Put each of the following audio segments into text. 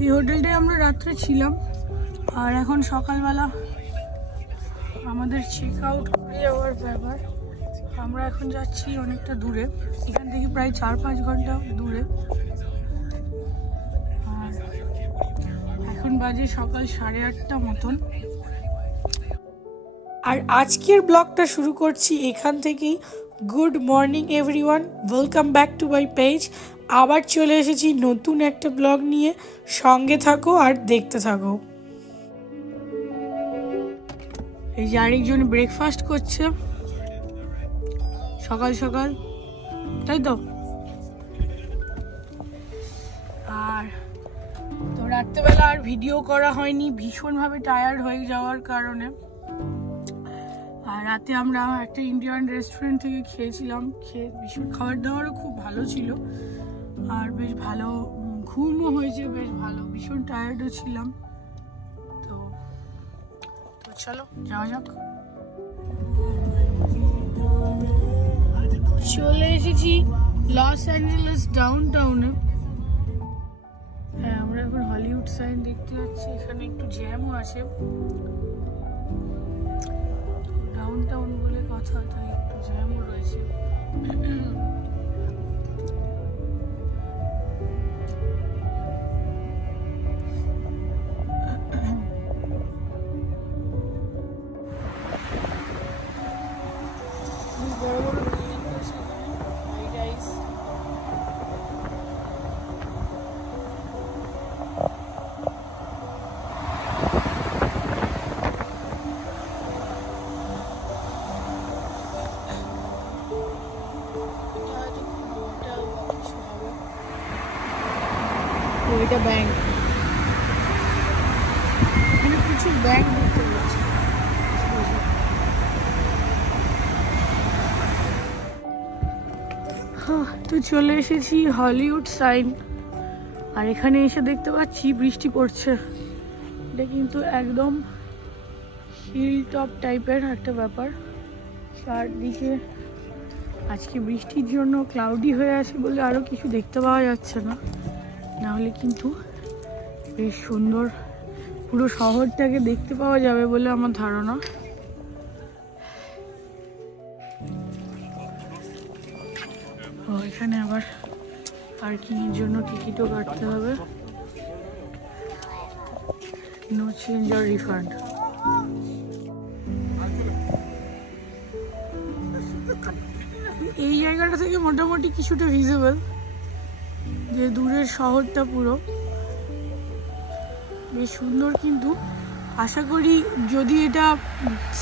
এই হোটেলটায় আমরা রাত্রে ছিলাম আর এখন সকালবেলা আমাদের চেক আউট করে যাওয়ার ব্যাপার। আমরা এখন যাচ্ছি অনেকটা দূরে, এখান থেকে প্রায় 4-5 ঘন্টা দূরে। আর এখন বাজে সকাল 8:30 মতন। আর আজকের ব্লগটা শুরু করছি এখান থেকেই। Good morning everyone, welcome back to my page. আবার চলে এসেছি নতুন একটা ব্লগ নিয়ে, সঙ্গে থাকো আর দেখতে থাকো। এই যে আরেকজন ব্রেকফাস্ট করছে সকাল সকাল, তাই তো। আর তো রাত্রেবেলা আর ভিডিও করা হয়নি ভীষণভাবে টায়ার্ড হয়ে যাওয়ার কারণে। আর রাতে আমরা একটা ইন্ডিয়ান রেস্টুরেন্ট থেকে খেয়েছিলাম, খেয়ে ভীষণ খাবার দাবারও খুব ভালো ছিল আর বেশ ভালো ঘুমও হয়েছে, বেশ ভালো, ভীষণ টায়ার্ডও ছিলাম। তো চলো যাওয়া যাক। চলে এসেছি লস অ্যাঞ্জেলেস ডাউনটাউনে। হ্যাঁ, আমরা এখন হলিউড সাইন দেখতে পাচ্ছি, এখানে একটু জ্যামও আছে। ডাউনটাউন বলে কথা, তাই একটু জ্যামও রয়েছে। বড় বড় বিল্ডিং আছে, হাই রাইজ। ওইটা ব্যাংক, এখানে প্রচুর ব্যাংক দেখতে পাচ্ছি। তো চলে এসেছি হলিউড সাইন, আর এখানে এসে দেখতে পাচ্ছি বৃষ্টি পড়ছে। এটা কিন্তু একদম হিল টপ টাইপের একটা ব্যাপার। চারদিকে আজকে বৃষ্টির জন্য ক্লাউডি হয়ে আছে বলে আরো কিছু দেখতে পাওয়া যাচ্ছে না, নাহলে কিন্তু বেশ সুন্দর পুরো শহরটাকে দেখতে পাওয়া যাবে বলে আমার ধারণা। এখানে আবার পার্কিং এর জন্য টিকিটও কাটতে হবে, নো চেঞ্জ আর রিফান্ড। এই জায়গাটা থেকে মোটামুটি কিছুটা ভিজিবল, যে দূরের শহরটা পুরো বেশ সুন্দর। কিন্তু আশা করি যদি এটা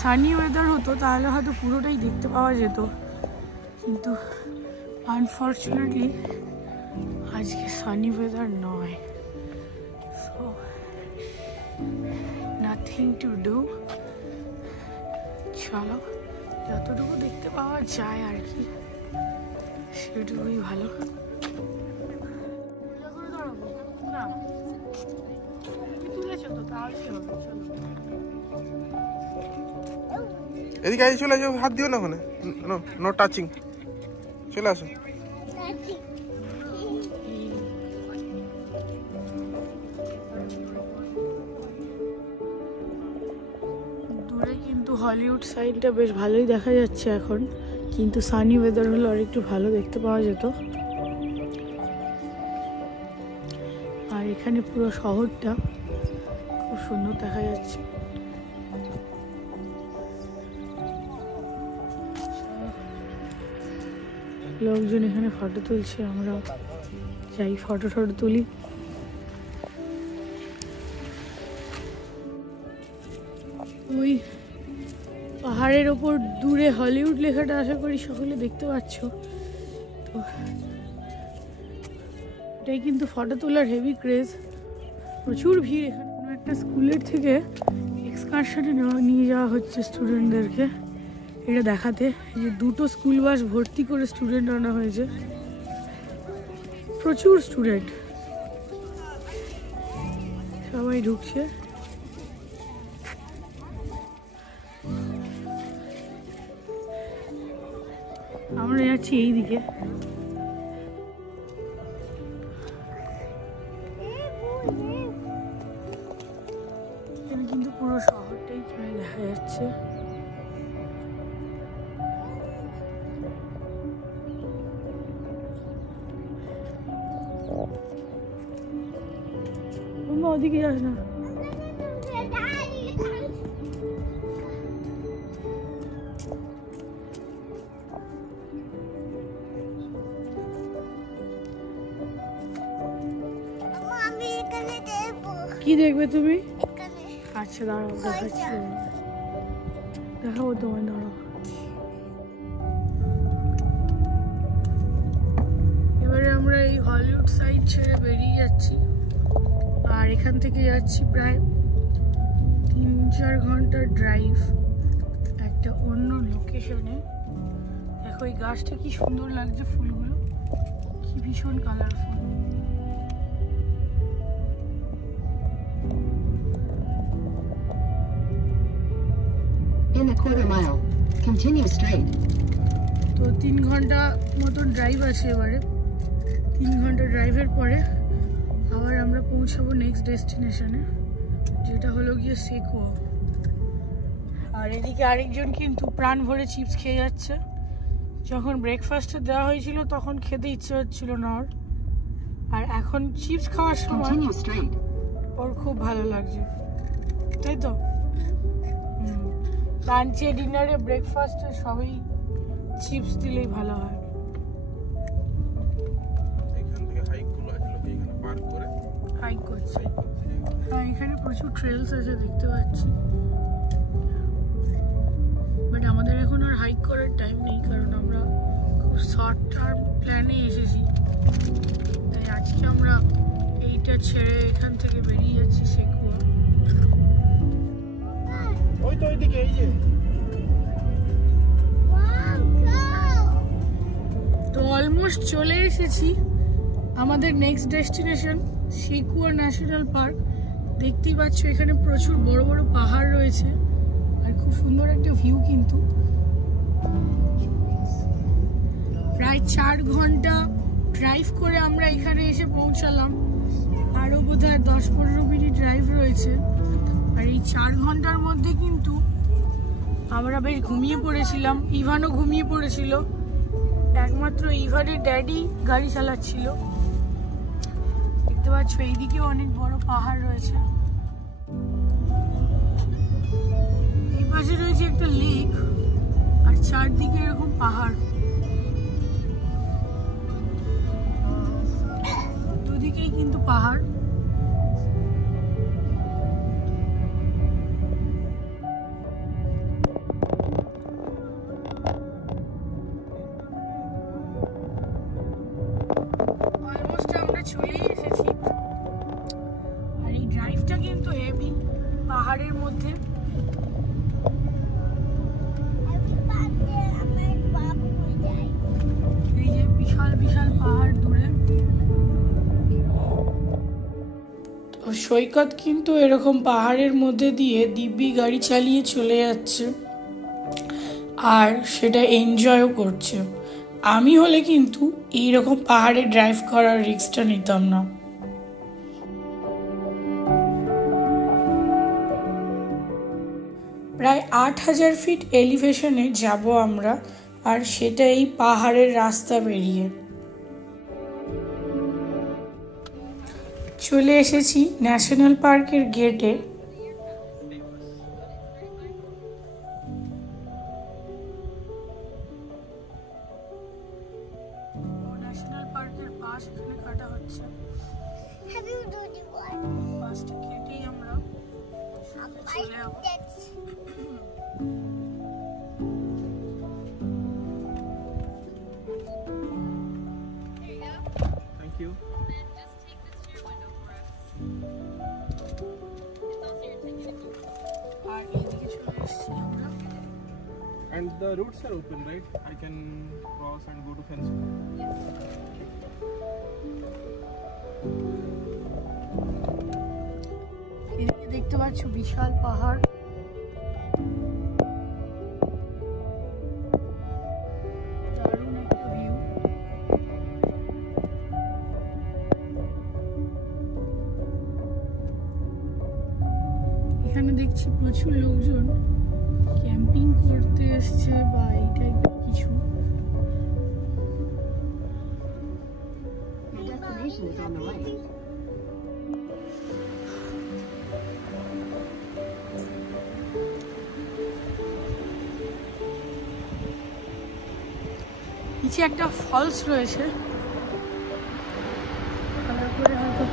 সানি ওয়েদার হতো তাহলে হয়তো পুরোটাই দেখতে পাওয়া যেত, কিন্তু আনফর্চুনেটলি আজকে সানি ওয়েদার নয়। সো নাথিং টু ডু, চলো যতটুকু দেখতে পাওয়া যায় আর কি সেটুকুই ভালো। এদিকে আই, চলে যাও, হাত দিও না ওখানে, নো টাচিং, চলে আসো। দূরে কিন্তু হলিউড সাইনটা বেশ ভালোই দেখা যাচ্ছে এখন, কিন্তু সানি ওয়েদার হলে আর একটু ভালো দেখতে পাওয়া যেত। আর এখানে পুরো শহরটা খুব সুন্দর দেখা যাচ্ছে। লোকজন এখানে ফটো তুলছে, আমরা যাই ফটো তুলি। ওই পাহাড়ের ওপর দূরে হলিউড লেখাটা আশা করি সকলে দেখতে পাচ্ছ। তো এটাই কিন্তু ফটো তোলার হেভি ক্রেজ, প্রচুর ভিড় এখানে। কোনো একটা স্কুলের থেকে এক্সকারশনে নিয়ে যাওয়া হচ্ছে স্টুডেন্টদেরকে, এটা দেখাতে যে 2টো স্কুল বাস ভর্তি করে স্টুডেন্ট আনা হয়েছে, প্রচুর স্টুডেন্ট, সবাই ঢুকছে। আমরা যাচ্ছি এই দিকে। যাচ্ছে। ওদিকে যাস না। কি দেখবে তুমি? আচ্ছা দাঁড়াও, দেখাচ্ছি, দেখাবো তোমায়, দাঁড়াও। এবারে আমরা এই হলিউড সাইড ছেড়ে বেরিয়ে যাচ্ছি, আর এখান থেকে যাচ্ছি প্রায় 3-4 ঘন্টার ড্রাইভ একটা অন্য লোকেশনে। দেখো এই গাছটা কি সুন্দর লাগছে, ফুলগুলো কি ভীষণ colourful. In a quarter mile, continue straight. তো 3 ঘন্টা মতো ড্রাইভ আছে। এবারে 3 ঘন্টা ড্রাইভের পরে আবার আমরা পৌঁছাবো নেক্সট ডেস্টিনেশনে, যেটা হলো গিয়ে সেকুয়া। আর এদিকে আরেকজন কিন্তু প্রাণ ভরে চিপস খেয়ে যাচ্ছে। যখন ব্রেকফাস্টে দেওয়া হয়েছিল তখন খেতে ইচ্ছে হচ্ছিল না ওর, আর এখন চিপস খাওয়ার সময় ওর খুব ভালো লাগছে, তাই তো? লাঞ্চে, ডিনারে, ব্রেকফাস্টে সবই চিপস দিলেই ভালো হয়। হাইক করছে, হ্যাঁ এখানে প্রচুর ট্রেলস আছে দেখতে পাচ্ছি, বাট আমাদের এখন আর হাইক করার টাইম নেই, কারণ আমরা খুব শর্ট টার্ম প্ল্যানে এসেছি। তাই আজকে আমরা এইটা ছেড়ে এখান থেকে বেরিয়ে যাচ্ছি সেকুয়া। তো অলমোস্ট চলে এসেছি আমাদের নেক্সট ডেস্টিনেশন সেকুয়া ন্যাশনাল পার্ক। দেখতেই পাচ্ছ এখানে প্রচুর বড় বড় পাহাড় রয়েছে আর খুব সুন্দর একটা ভিউ। কিন্তু প্রায় 4 ঘন্টা ড্রাইভ করে আমরা এখানে এসে পৌঁছালাম, আরও বোধহয় 10-15 মিনিট ড্রাইভ রয়েছে। আর এই 4 ঘন্টার মধ্যে কিন্তু আমরা বেশ ঘুমিয়ে পড়েছিলাম, ইভানও ঘুমিয়ে পড়েছিল, একমাত্র ইভানের ড্যাডি গাড়ি চালাচ্ছিল। দেখতে পাচ্ছ এইদিকেও অনেক বড় পাহাড় রয়েছে, এই পাশে রয়েছে একটা লেক, আর চারদিকে এরকম পাহাড়, দুদিকেই কিন্তু পাহাড়। অলমোস্ট আমরা চলেই এসেছি, আর এই ড্রাইভটা কিন্তু হেভি পাহাড়ের মধ্যে। এই যে বিশাল বিশাল পাহাড় দূরে। তো সৈকত কিন্তু এরকম পাহাড়ের মধ্যে দিয়ে দিব্যি গাড়ি চালিয়ে চলে যাচ্ছে, আর সেটা এনজয়ও করছে। আমি হলে কিন্তু এইরকম পাহাড়ে ড্রাইভ করার রিস্কটা নিতাম না। প্রায় 8000 ফিট এলিভেশনে যাব আমরা, আর সেটা এই পাহাড়ের রাস্তা বেরিয়ে। চলে এসেছি ন্যাশনাল পার্কের গেটে। ন্যাশনাল পার্কের পাশ এখানে কাটা হচ্ছে, পাশটা কেটেই আমরা চলে যাব। Thank you. আর এইদিকে চলে এসেছি আমরা। And the routes are open, right? I can cross and go to Fence. এদিকে দেখতে পাচ্ছ বিশাল পাহাড়, দারুণ একটা ভিউ। এখানে দেখছি প্রচুর লোকজন ক্যাম্পিং করতে এসছে বা এই টাইপের কিছু। Your destination is on the right. নিচে একটা ফলস রয়েছে, তারপরে হয়তো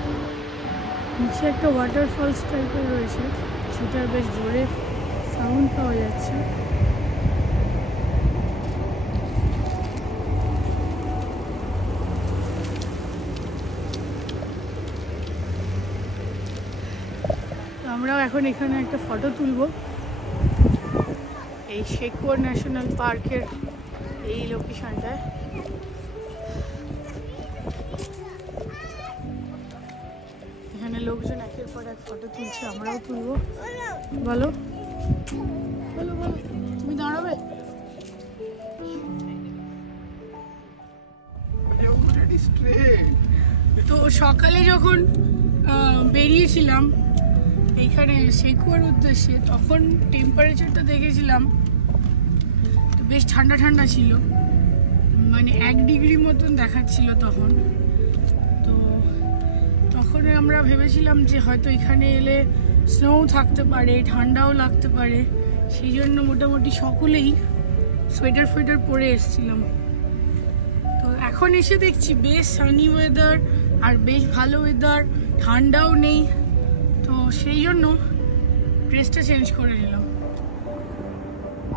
নিচে একটা ওয়াটার ফলস টাইপের রয়েছে, সেটার বেশ জোরে সাউন্ড পাওয়া যাচ্ছে। আমরাও এখন এখানে একটা ফটো তুলব এই শেকওয়ার ন্যাশনাল পার্কের এই লোকেশনটায়। এখানে লোকজন একের পর এক ফটো তুলছে, আমরাও তুলবো। বলো বলো বলো, তুমি দাঁড়াবে? তো সকালে যখন বেরিয়েছিলাম এইখানে শেকওয়ার উদ্দেশ্যে, তখন টেম্পারেচারটা দেখেছিলাম তো বেশ ঠান্ডা ঠান্ডা ছিল, মানে 1 ডিগ্রি মতন দেখাচ্ছিল তখন। তো তখন আমরা ভেবেছিলাম যে হয়তো এখানে এলে স্নো থাকতে পারে, ঠান্ডাও লাগতে পারে, সেই জন্য মোটামুটি সকলেই সোয়েটার ফোয়েটার পরে এসেছিলাম। তো এখন এসে দেখছি বেশ সানি ওয়েদার আর বেশ ভালো ওয়েদার, ঠান্ডাও নেই, তো সেই জন্য ড্রেসটা চেঞ্জ করে নিলাম।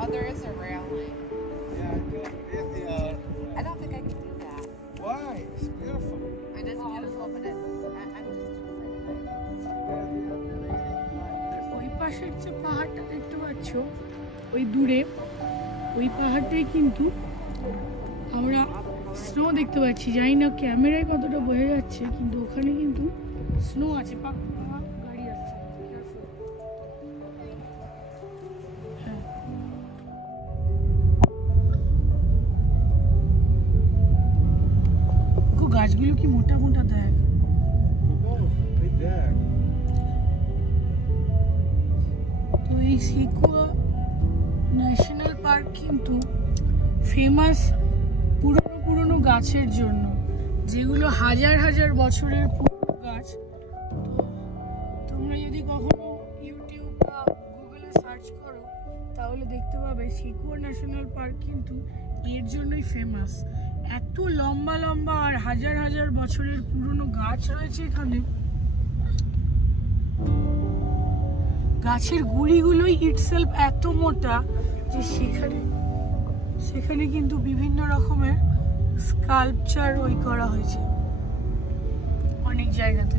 Oh, there is a railing. I don't think I can do that. Why? It's beautiful. It is beautiful, but I'm just too afraid. ওই পাশের যে পাহাড়টা দেখতে পাচ্ছ ওই দূরে, ওই পাহাড়টাই কিন্তু আমরা স্নো দেখতে পাচ্ছি। জানি না ক্যামেরায় কতটা বোঝা যাচ্ছে, কিন্তু ওখানে কিন্তু স্নো আছে। গাড়ি আসছে, হ্যাঁ। গাছগুলো কি মোটা মোটা দেখ। তো এই শেকওয়া ন্যাশনাল পার্ক কিন্তু ফেমাস পুরনো পুরনো গাছের জন্য, যেগুলো হাজার হাজার বছরের পুরনো গাছ। তো তোমরা যদি কখনো ইউটিউব বা গুগলে সার্চ করো তাহলে দেখতে পাবে শেকওয়া ন্যাশনাল পার্ক কিন্তু এর জন্যই ফেমাস। এত লম্বা লম্বা আর হাজার হাজার বছরের পুরনো গাছ রয়েছে এখানে। গাছের গুড়িগুলোই ইটসেলফ এত মোটা যে সেখানে কিন্তু বিভিন্ন রকমের স্কাল্পচার করা হয়েছে অনেক জায়গাতে।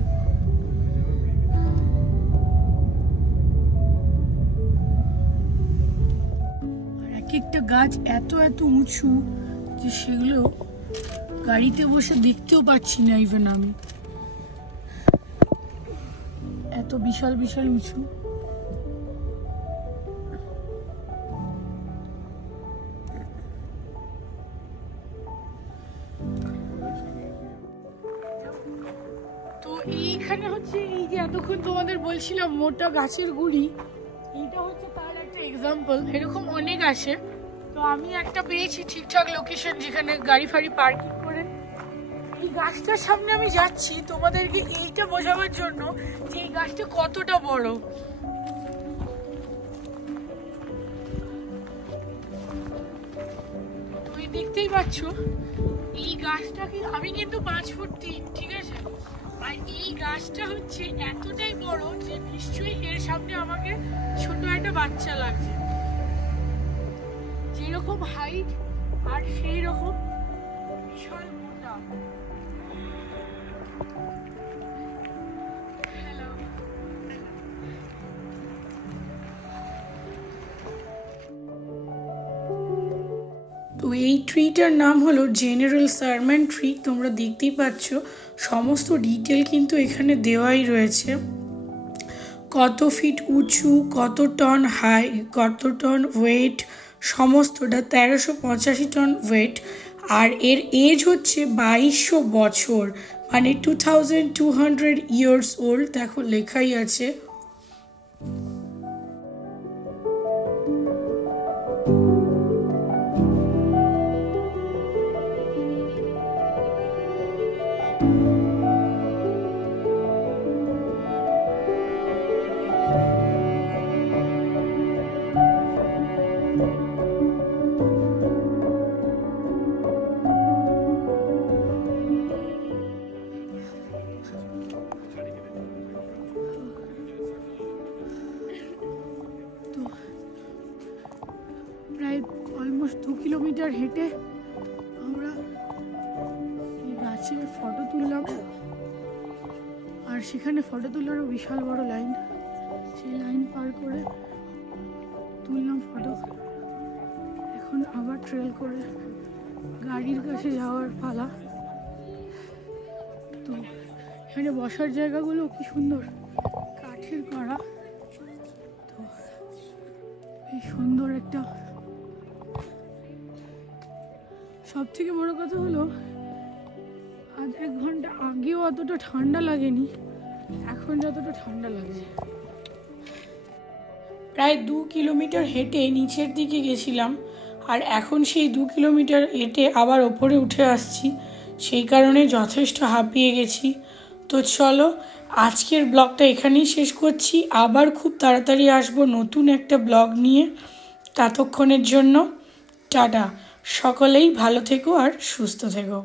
আর এক একটা গাছ এত এত উঁচু যে সেগুলো গাড়িতে বসে দেখতেও পাচ্ছি না ইভেন আমি, এত বিশাল বিশাল উঁচু। তো এইখানে হচ্ছে এই যে এতক্ষণ তোমাদের বলছিলাম মোটা গাছের গুড়ি, এইটা হচ্ছে তার একটা এক্সাম্পল। এরকম অনেক আছে। তো আমি একটা পেয়েছি ঠিকঠাক লোকেশন যেখানে গাড়ি ফাড়ি পার্কিং করে। এই গাছটার সামনে আমি যাচ্ছি তোমাদেরকে এইটা বোঝাবার জন্য যে এই গাছটা কতটা বড়। তুমি দেখতেই পাচ্ছ এই গাছটা আমি কিন্তু 5 ফুট 3, ঠিক আছে? আর এই গাছটা হচ্ছে এতটাই বড় যে নিশ্চয়ই এর সামনে আমাকে ছোট একটা বাচ্চা লাগছে, যেরকম হাইট আর সেই রকম বিশাল মোটা। হ্যালো, তো এই ট্রিটার নাম হলো জেনারেল সারম্যান ট্রি। তোমরা দেখতেই পাচ্ছ সমস্ত ডিটেল কিন্তু এখানে দেওয়াই রয়েছে, কত ফিট উঁচু, কত টন হাই, কত টন ওয়েট, সমস্তটা 1385 টন ওয়েট। আর এর এজ হচ্ছে 2200 বছর, মানে 2200 ইয়ার্স ওল্ড। দেখো লেখাই আছে। প্রায় অলমোস্ট 2 কিলোমিটার হেঁটে আমরা এই গাছের ফটো তুললাম, আর সেখানে ফটো তোলারও বিশাল বড় লাইন। সেই লাইন পার করে তুললাম ফটো। এখন আবার ট্রেল করে গাড়ির কাছে যাওয়ার পালা। তো এখানে বসার জায়গাগুলো কি সুন্দর, কাঠের করা। তো এই সুন্দর একটা, সব থেকে বড় কথা হলো আজ 1 ঘন্টা আগেও অতটা ঠান্ডা লাগেনি, এখন যতটা ঠান্ডা লাগে। প্রায় 2 কিলোমিটার হেঁটে নিচের দিকে গেছিলাম, আর এখন সেই 2 কিলোমিটার হেঁটে আবার ওপরে উঠে আসছি, সেই কারণে যথেষ্ট হাঁপিয়ে গেছি। তো চলো আজকের ব্লগটা এখানেই শেষ করছি। আবার খুব তাড়াতাড়ি আসবো নতুন একটা ব্লগ নিয়ে। ততক্ষণের জন্য টাটা। সকলেই ভালো থেকো আর সুস্থ থেকো।